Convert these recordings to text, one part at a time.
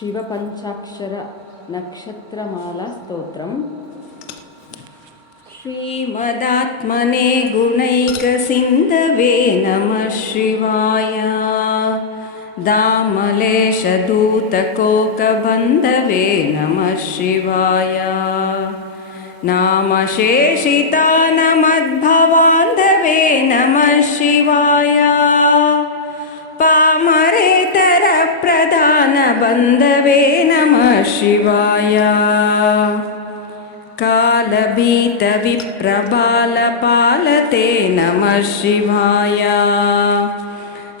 शिवपञ्चाक्षर नक्षत्रमाला स्तोत्रम्। श्रीमदात्मने गुणैकसिन्धवे नमः शिवाय। दामलेशदूतकोकबन्धवे नमः शिवाय। नामशेषितानमद्भवान्धवे नमः शिवाय। पामरेतरप्रधानबन्धवे नमः शिवाय। कालभीतविप्रबालपालते नमः शिवाय।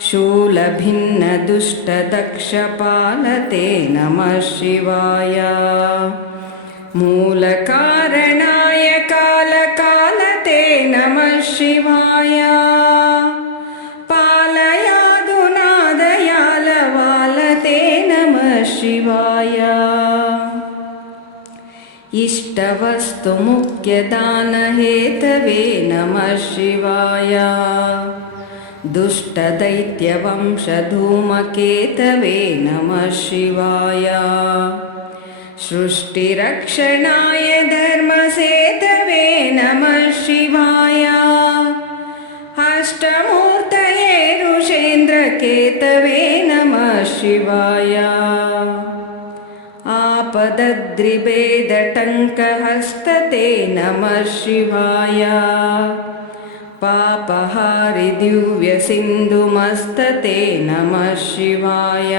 शूलभिन्नदुष्टदक्षपालते नमः शिवाय। मूलकारणाय कालकालते नमः शिवाय। पालयादुनादयालवालते नमः शिवाय। इष्टवस्तुमुख्यदानहेतवे नमः शिवाय। दुष्टदैत्यवंशधूमकेतवे नमः शिवाय। सृष्टिरक्षणाय धर्मसेतवे नमः शिवाय। अष्टमूर्तये ऋषेन्द्रकेतवे नमः शिवाय। आपदद्रिभेदटङ्कहस्तते नमः शिवाय। पापहारिदिव्यसिन्धुमस्तते नमः शिवाय।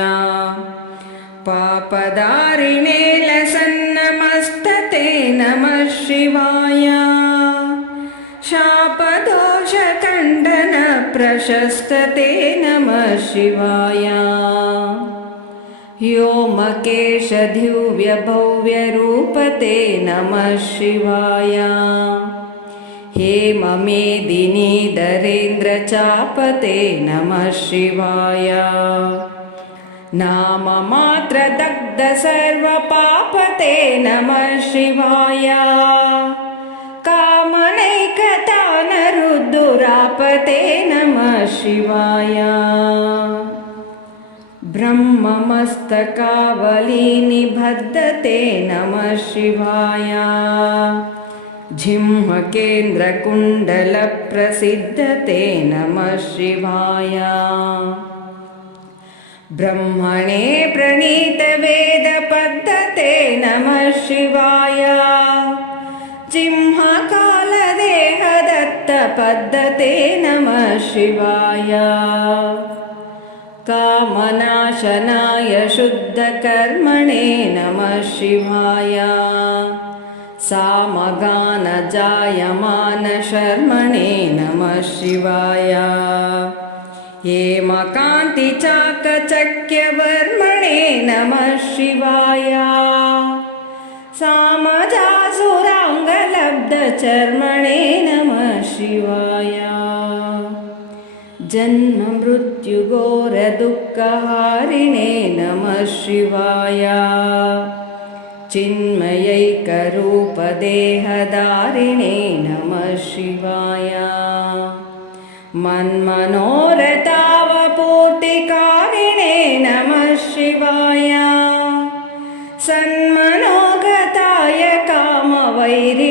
पापदारिणे लसन्नमस्तते नमः शिवाय। शापदोषखण्डनप्रशस्तते नमः शिवाय। व्योमकेशदिव्यभव्यरूपते नमः शिवाय। हेममेदिनीधरेन्द्रचापते नमः शिवाय। नाममात्रदग्धसर्वपापते नमः शिवाय। कामनैकतानरुद्धुरापते नमः शिवाय। ब्रह्ममस्तकावलीनिबद्धते नमः शिवाय। जिह्मकेन्द्रकुण्डलप्रसिद्धते नमः शिवाय। ब्रह्मणे प्रणीतवेदपद्धते नमः शिवाय। जिह्मकालदेहदत्तपद्धते नमः शिवाय। कामनाशनाय शुद्धकर्मणे नमः शिवाय। सामगानजायमानशर्मणे नमः शिवाय। हेमकान्तिचाकचक्यवर्मणे नमः शिवाय। सामजासुराङ्गलब्धचर्मणे नमः शिवाय। जन्ममृत्युघोरदुःखहारिणे नमः शिवाय। चिन्मयैकरूपदेहधारिणे नमः शिवाय। मन्मनोरथावपूर्तिकारिणे नमः शिवाय। सन्मनोगताय कामवैरिणे